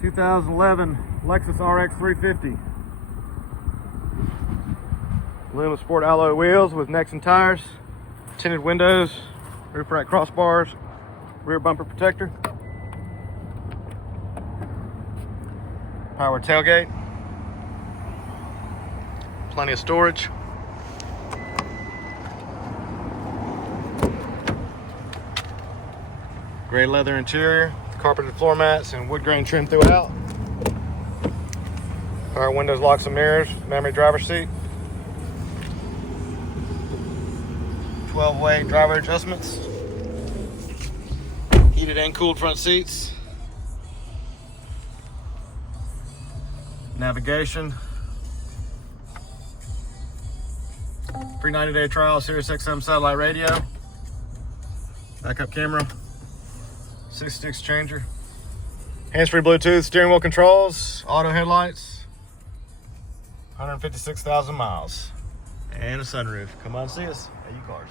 2011 Lexus RX 350. Aluminum sport alloy wheels with Nexon tires, tinted windows, roof rack crossbars, rear bumper protector, power tailgate, plenty of storage. Gray leather interior, carpeted floor mats, and wood grain trim throughout. Power windows, locks and mirrors, memory driver seat. 12-way driver adjustments. Heated and cooled front seats. Navigation. Free 90-day trial, Sirius XM satellite radio. Backup camera. 6-stick changer. Hands-free Bluetooth, steering wheel controls, auto headlights. 156,000 miles. And a sunroof. Come on, see us at U-Cars.